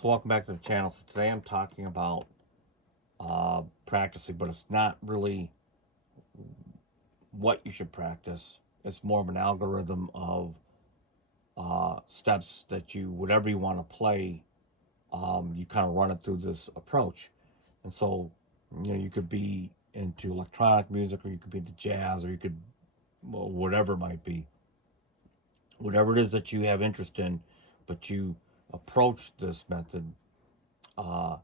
So welcome back to the channel. So today I'm talking about practicing, but it's not really what you should practice. It's more of an algorithm of steps that you, whatever you want to play, you kind of run it through this approach. And so, you could be into electronic music, or you could be into jazz, or you could, well, whatever it might be. Whatever it is that you have interest in, but you approach this method, and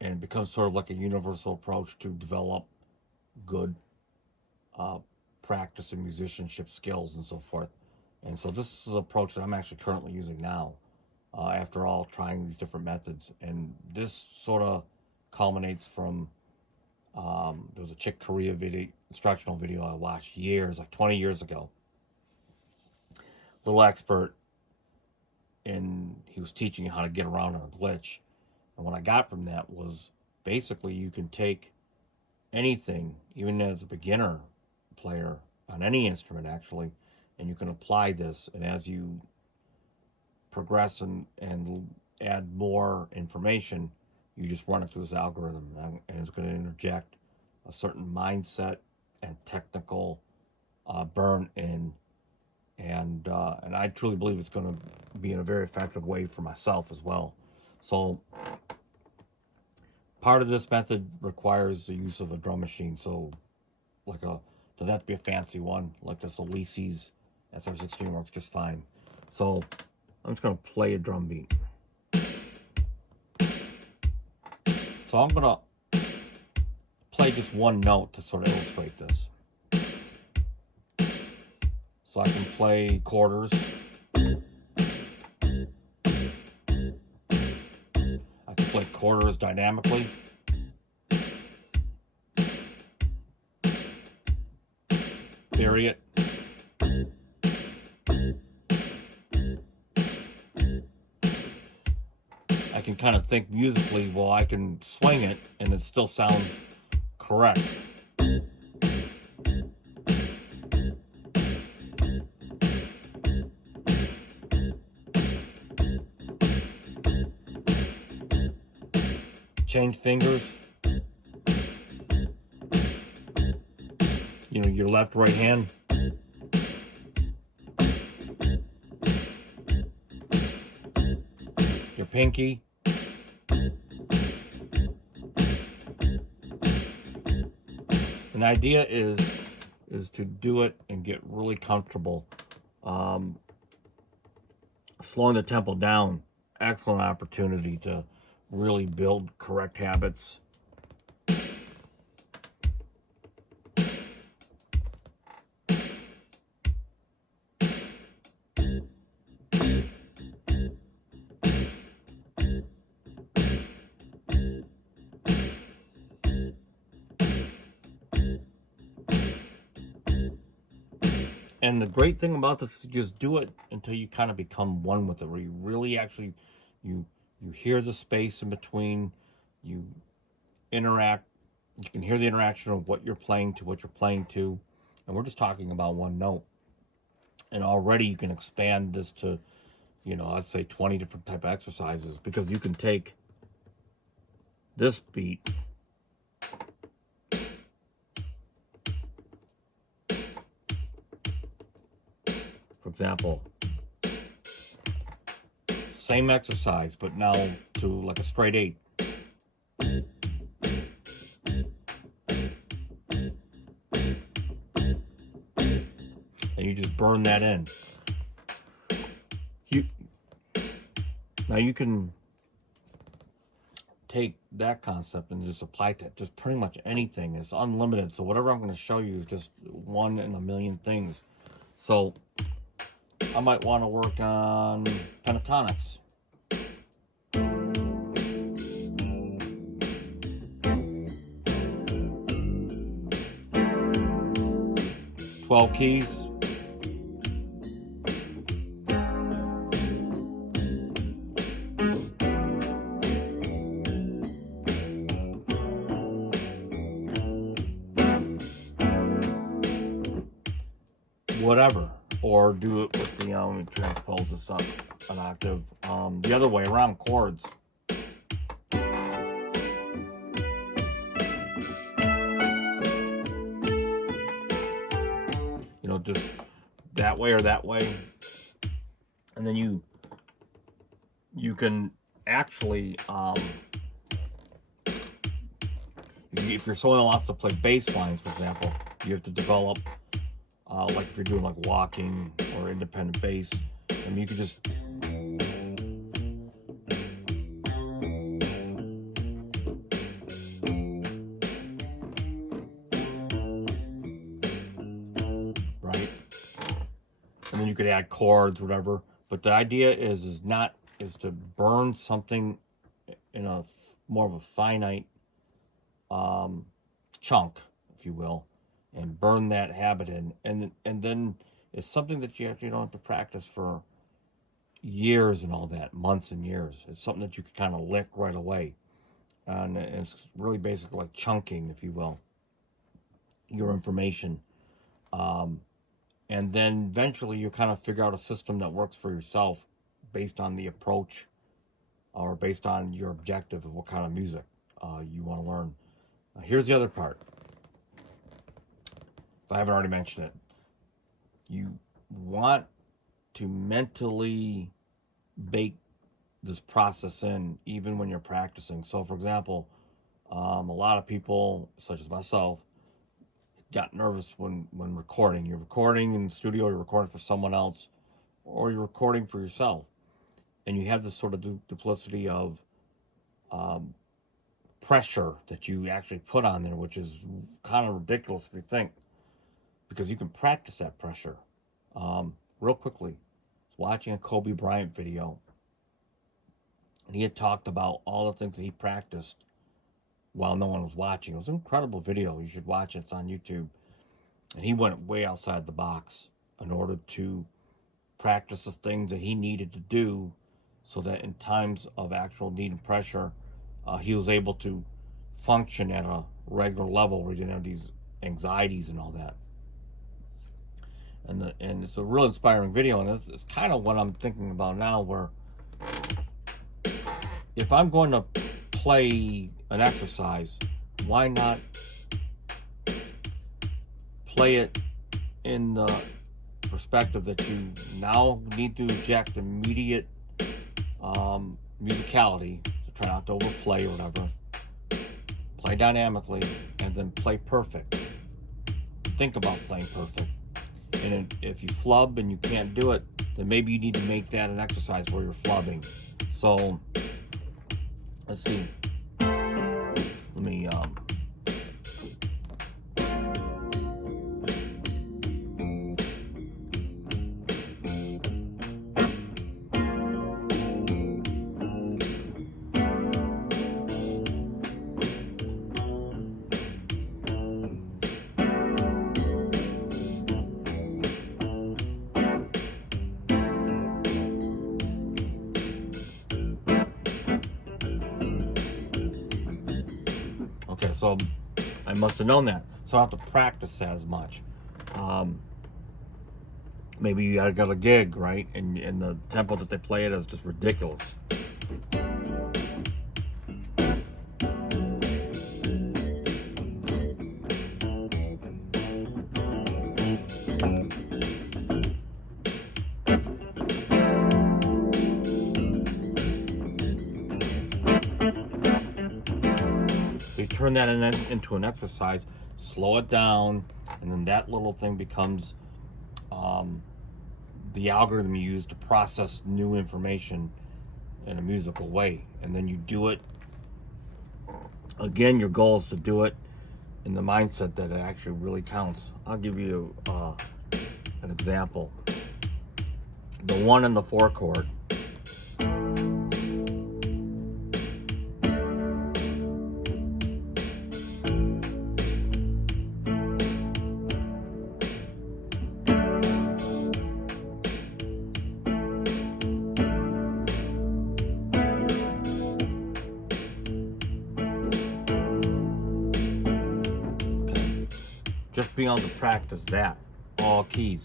it becomes sort of like a universal approach to develop good practice and musicianship skills and so forth. And so this is an approach that I'm actually currently using now, after all trying these different methods. And this sort of culminates from, there was a Chick Corea instructional video I watched like 20 years ago. Little expert, and he was teaching you how to get around on a glitch. And what I got from that was basically you can take anything, even as a beginner player on any instrument actually, and you can apply this. And as you progress and add more information, you just run it through this algorithm, and it's going to interject a certain mindset and technical burn in. And I truly believe it's going to be in a very effective way for myself as well. So part of this method requires the use of a drum machine. So doesn't have to be a fancy one like this Elise's SR16 works just fine. So I'm just going to play a drum beat. So I'm going to play just one note to sort of illustrate this. So I can play quarters. I can play quarters dynamically. Period. I can kind of think musically, well, I can swing it and it still sounds correct. Change fingers. Your left, right hand. Your pinky. An idea is to do it and get really comfortable. Slowing the tempo down, excellent opportunity to really build correct habits. And the great thing about this is just do it until you kind of become one with it, where you really actually, you hear the space in between, you interact, you can hear the interaction of what you're playing to, and we're just talking about one note. And already you can expand this to, I'd say 20 different type of exercises, because you can take this beat for example, same exercise, but now to like a straight 8. And you just burn that in. Now you can take that concept and just apply it to just pretty much anything. It's unlimited. So whatever I'm going to show you is just one in a million things. So I might want to work on pentatonics. Twelve keys. Whatever. or do it with the, transpose this up an octave. The other way around, chords. You know, just that way or that way. And then you can actually, if you're someone else to play bass lines, for example, you have to develop, like if you're doing like walking or independent bass, and you can just right, and then you could add chords, whatever. But the idea is to burn something in a more of a finite chunk, if you will, and burn that habit in, and then it's something that you actually don't have to practice for years and all that, months and years. It's something that you can kind of lick right away, and it's really basically like chunking, if you will, your information, and then eventually you kind of figure out a system that works for yourself based on the approach or based on your objective of what kind of music you want to learn. Here's the other part. If I haven't already mentioned it, you want to mentally bake this process in even when you're practicing. So for example, a lot of people, such as myself, got nervous when recording. You're recording in the studio, you're recording for someone else, or you're recording for yourself. And you have this sort of duplicity of pressure that you actually put on there, which is kind of ridiculous if you think, because you can practice that pressure. Real quickly, watching a Kobe Bryant video, and he had talked about all the things that he practiced while no one was watching. It was an incredible video. You should watch it. It's on YouTube. And he went way outside the box in order to practice the things that he needed to do so that in times of actual need and pressure, he was able to function at a regular level where he didn't have these anxieties and all that. And it's a real inspiring video, and it's kind of what I'm thinking about now, where if I'm going to play an exercise, why not play it in the perspective that you now need to inject immediate musicality, to try not to overplay or whatever, play dynamically, and then play perfect. Think about playing perfect. And if you flub and you can't do it, then maybe you need to make that an exercise where you're flubbing. So let's see. Let me so I must have known that. So I don't have to practice that as much. Maybe you got a gig, right? And the tempo that they play it is just ridiculous. Turn that into an exercise, slow it down, and then that little thing becomes the algorithm you use to process new information in a musical way. And then you do it again. Your goal is to do it in the mindset that it actually really counts. I'll give you an example. The 1 and the 4 chord. Just being able to practice that, all keys.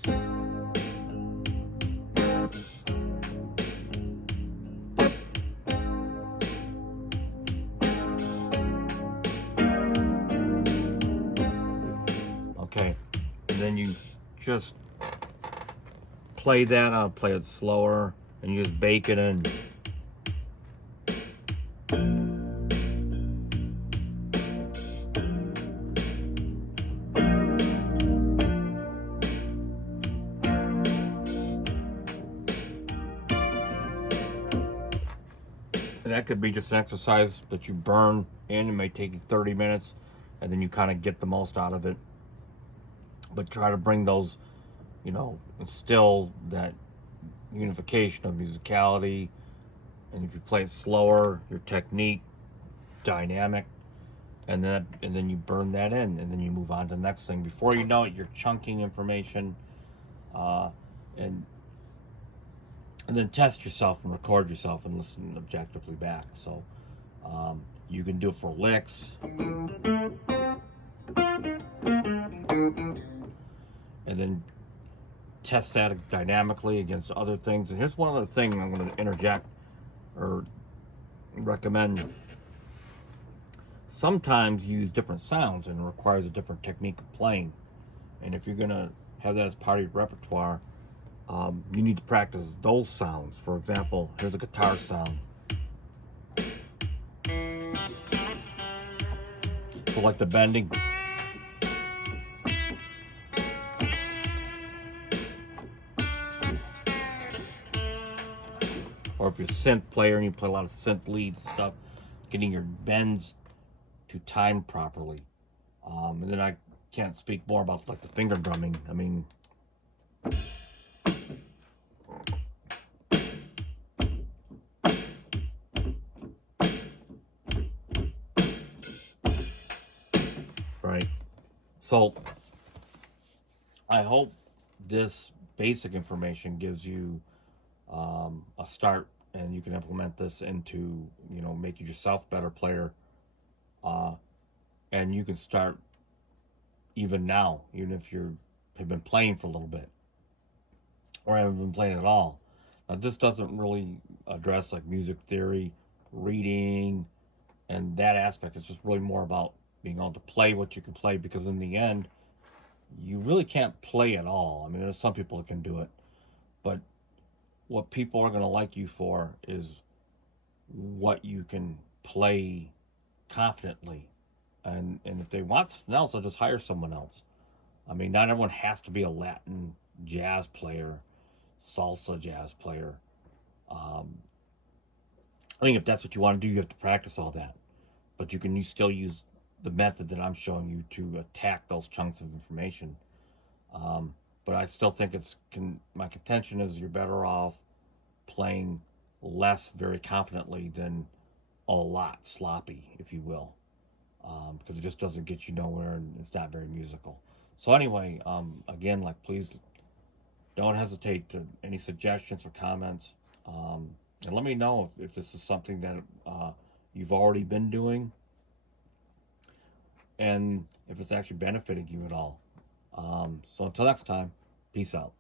then you just play that. I'll play it slower, and you just bake it in. And that could be just an exercise that you burn in. It may take you 30 minutes, and then you kind of get the most out of it. But try to bring those, you know, instill that unification of musicality. And if you play it slower, your technique, dynamic, and then you burn that in, and then you move on to the next thing. Before you know it, you're chunking information, and then test yourself and record yourself and listen objectively back. So you can do it for licks, and then test that dynamically against other things. And here's one other thing I'm going to interject or recommend. Sometimes you use different sounds and it requires a different technique of playing. And if you're going to have that as part of your repertoire, you need to practice those sounds. For example, here's a guitar sound. So like the bending. Or if you're a synth player and you play a lot of synth leads and stuff, getting your bends to time properly. And then I can't speak more about like the finger drumming. I mean, right. So I hope this basic information gives you a start, and you can implement this into, you know, making yourself a better player. And you can start even now, even if have been playing for a little bit or haven't been playing at all. Now, this doesn't really address like music theory, reading, and that aspect. It's just really more about being able to play what you can play, because in the end, you really can't play at all. I mean, there's some people that can do it, but what people are going to like you for is what you can play confidently. And if they want something else, they'll just hire someone else. I mean, not everyone has to be a Latin jazz player, salsa jazz player. I think if that's what you want to do, you have to practice all that. But you still use the method that I'm showing you to attack those chunks of information. But I still think my contention is you're better off playing less very confidently than a lot sloppy, if you will. Because it just doesn't get you nowhere, and it's not very musical. So anyway, again, like, please don't hesitate to any suggestions or comments. And let me know if this is something that you've already been doing, and if it's actually benefiting you at all. So until next time, peace out.